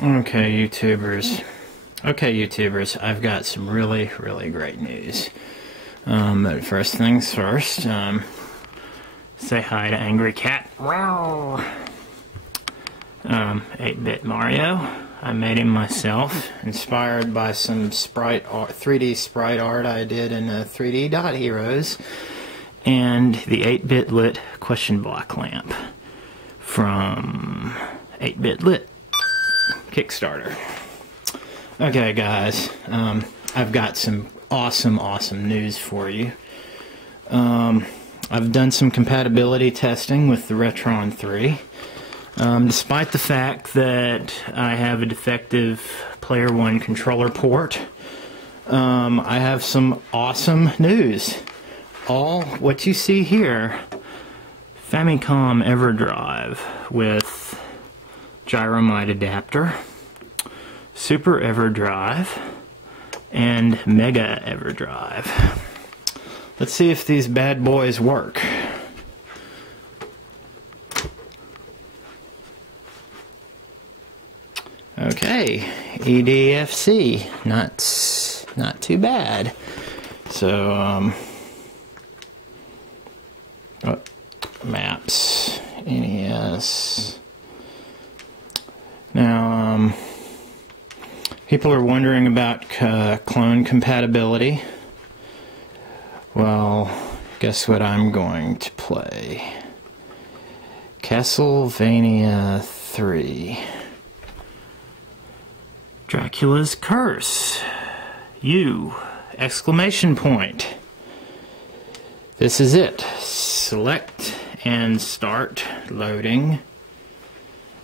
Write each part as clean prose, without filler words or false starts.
Okay, YouTubers. I've got some really great news. But first things first, say hi to Angry Cat. Wow. 8-bit Mario. I made him myself, inspired by some 3D sprite art I did in 3D Dot Heroes, and the 8-bit lit question block lamp from 8-bit lit Kickstarter. Okay, guys, I've got some awesome news for you. I've done some compatibility testing with the Retron 3. Despite the fact that I have a defective Player 1 controller port, I have some awesome news. All what you see here, Famicom Everdrive with Gyromite adapter, Super Everdrive, and Mega Everdrive. Let's see if these bad boys work. Okay, EDFC, not too bad. So, maps, NES. Now, people are wondering about clone compatibility. Well, guess what I'm going to play? Castlevania 3. Dracula's Curse. You! Exclamation point. This is it. Select and start loading.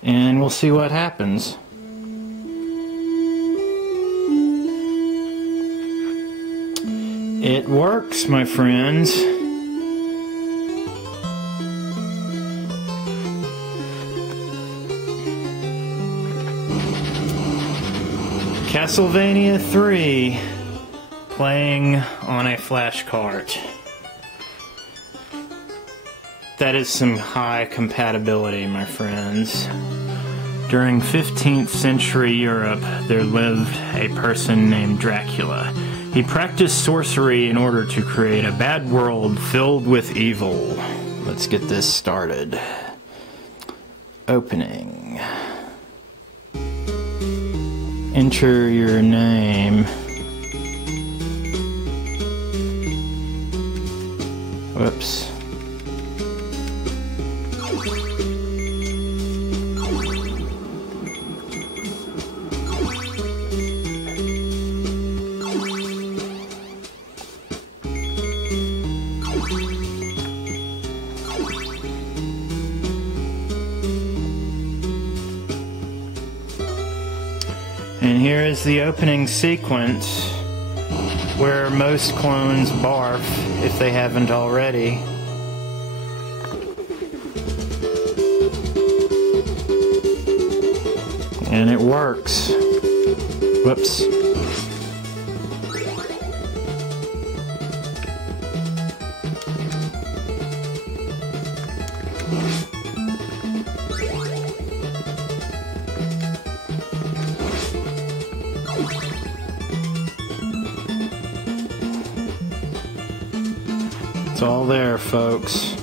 And we'll see what happens. It works, my friends. Castlevania 3 playing on a flash cart. That is some high compatibility, my friends. During 15th century Europe, there lived a person named Dracula. He practiced sorcery in order to create a bad world filled with evil. Let's get this started. Opening. Enter your name. Whoops. And here is the opening sequence where most clones barf if they haven't already. And it works. Whoops. It's all there, folks.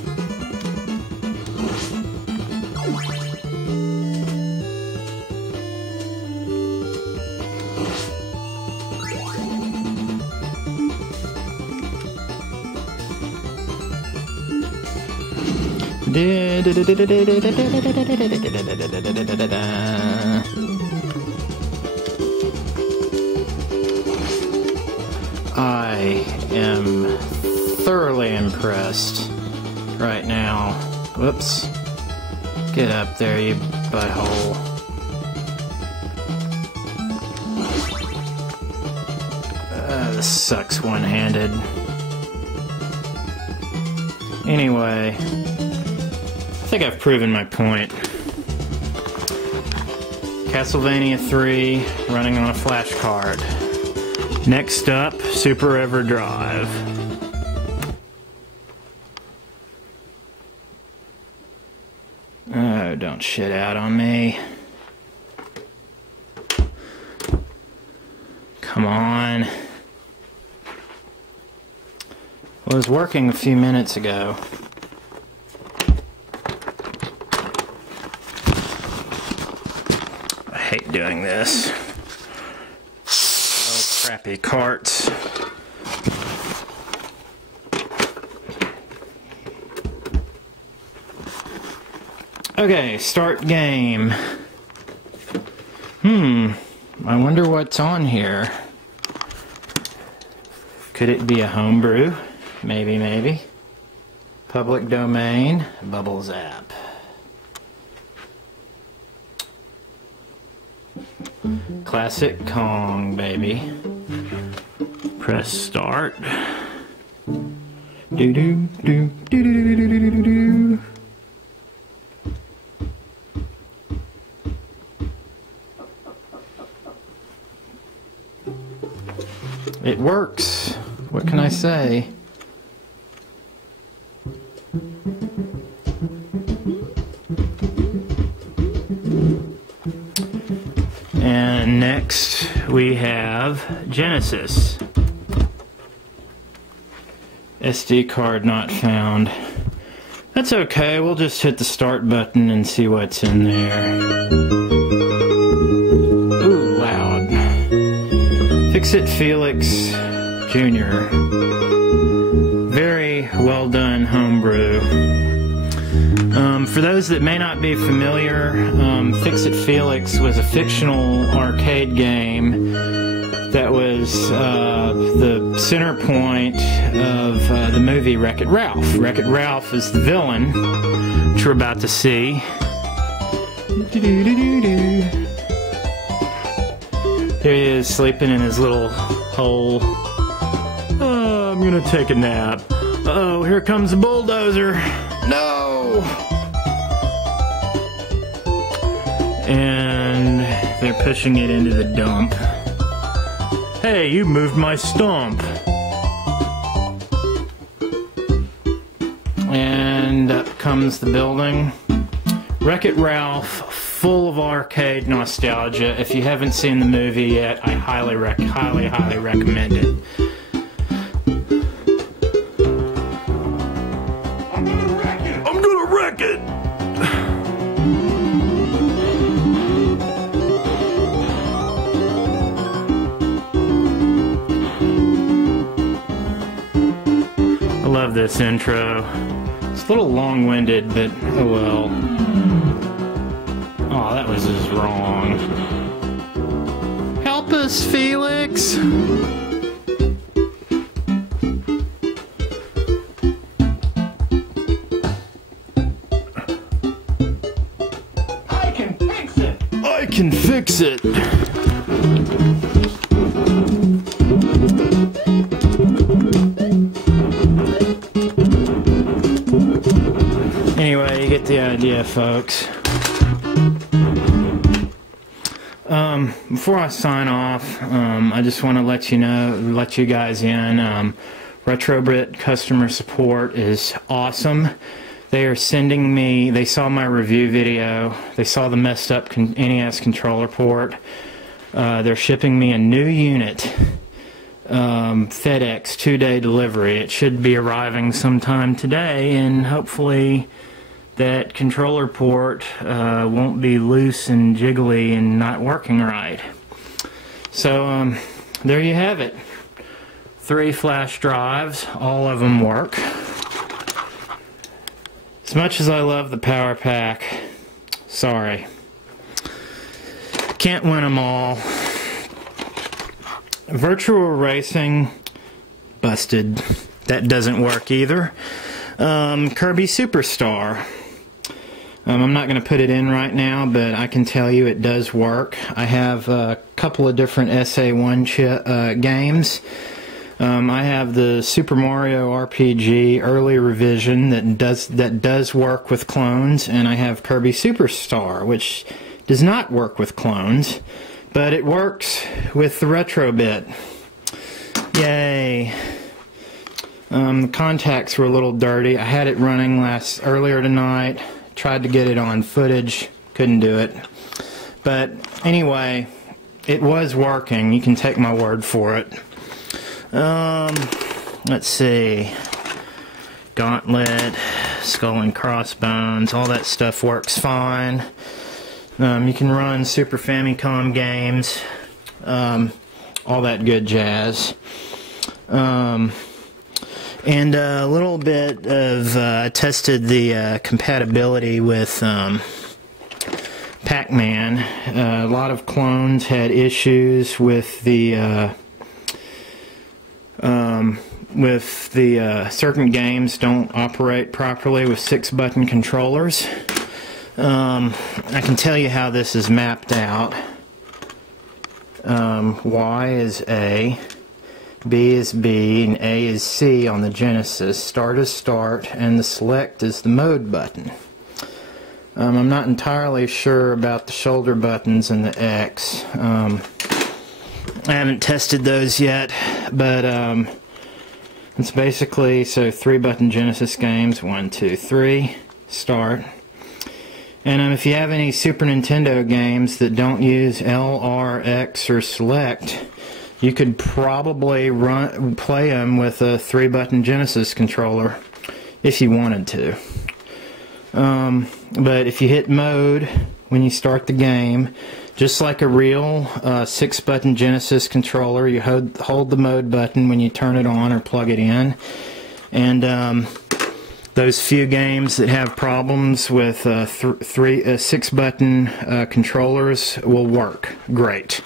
I am thoroughly impressed right now. Whoops. Get up there, you butthole. This sucks one-handed. Anyway, I think I've proven my point. Castlevania 3 running on a flash card. Next up, Super Everdrive. Oh, don't shit out on me. Come on. Well, it was working a few minutes ago. I hate doing this. Oh, crappy carts. Okay, start game. I wonder what's on here. Could it be a homebrew? Maybe, maybe. Public domain, Bubbles app. Classic Kong, baby. Press start. Do do do do do do do do do do. It works. What can I say? And next we have Genesis. SD card not found. That's okay, we'll just hit the start button and see what's in there. Ooh, loud. Fix-It Felix Jr. Very well done homebrew. For those that may not be familiar, Fix-It Felix was a fictional arcade game that was the center point of the movie Wreck-It Ralph. Wreck-It Ralph is the villain, which we're about to see. Here he is sleeping in his little hole. Oh, I'm gonna take a nap. Uh-oh, here comes the bulldozer. No! And they're pushing it into the dump. Hey, you moved my stump. And up comes the building. Wreck-It Ralph, full of arcade nostalgia. If you haven't seen the movie yet, I highly recommend it. I'm gonna wreck it! I'm gonna wreck it! I love this intro. It's a little long-winded, but oh well. Oh, that was just wrong. Help us, Felix! I can fix it! I can fix it! Anyway, you get the idea, folks. Before I sign off, I just want to let you guys in. Retrobit customer support is awesome. They are sending me, they saw my review video, they saw the messed up NES controller port. They're shipping me a new unit. FedEx 2-day delivery. It should be arriving sometime today, and hopefully that controller port won't be loose and jiggly and not working right. So there you have it. 3 flash drives, all of them work. As much as I love the PowerPak, sorry, can't win them all. Virtua Racing, busted. That doesn't work either. Kirby Superstar. I'm not going to put it in right now, but I can tell you it does work. I have a couple of different SA1 games. I have the Super Mario RPG early revision that does work with clones, and I have Kirby Superstar, which does not work with clones, but it works with the Retrobit. Yay! The contacts were a little dirty. I had it running earlier tonight. Tried to get it on footage, couldn't do it. But anyway, it was working. You can take my word for it. Let's see. Gauntlet, Skull and Crossbones, all that stuff works fine. You can run Super Famicom games, all that good jazz. And a little bit of tested the compatibility with Pac-Man. A lot of clones had issues with the certain games don't operate properly with 6-button controllers. I can tell you how this is mapped out. Y is A, B is B, and A is C on the Genesis. Start is start, and the select is the mode button. I'm not entirely sure about the shoulder buttons and the X. I haven't tested those yet, but it's basically, so 3-button Genesis games, 1, 2, 3, start. And if you have any Super Nintendo games that don't use L, R, X, or select, you could probably play them with a 3-button Genesis controller if you wanted to. But if you hit mode when you start the game, just like a real 6-button Genesis controller, you hold the mode button when you turn it on or plug it in. And those few games that have problems with 6-button controllers will work great.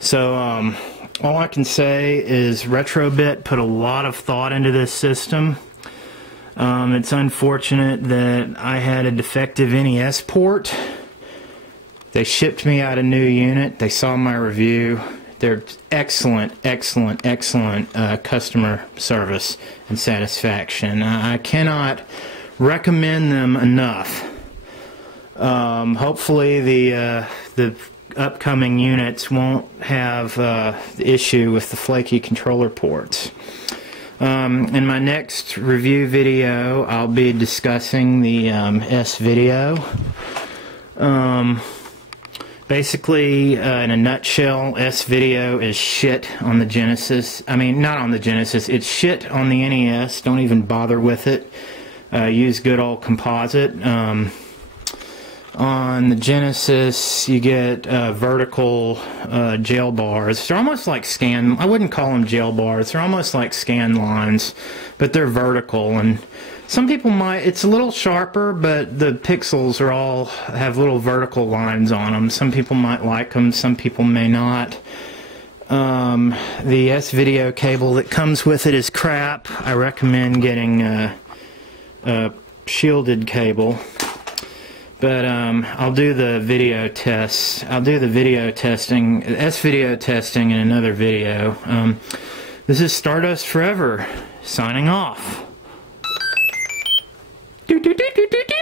So all I can say is Retrobit put a lot of thought into this system. It's unfortunate that I had a defective NES port. They shipped me out a new unit. They saw my review. They're excellent, excellent, excellent customer service and satisfaction. I cannot recommend them enough. Hopefully the upcoming units won't have the issue with the flaky controller ports. In my next review video, I'll be discussing the S-Video. Basically, in a nutshell, S-Video is shit on the Genesis. I mean, not on the Genesis, it's shit on the NES. Don't even bother with it. Use good old composite. On the Genesis, you get vertical jail bars. They're almost like scan. I wouldn't call them jail bars. They're almost like scan lines, but they're vertical. And some people might. It's a little sharper, but the pixels are all have little vertical lines on them. Some people might like them. Some people may not. The S-Video cable that comes with it is crap. I recommend getting a shielded cable. But I'll do the video tests. I'll do the video testing, S-Video testing in another video. This is Stardust Forever, signing off. Do, do, do, do, do, do.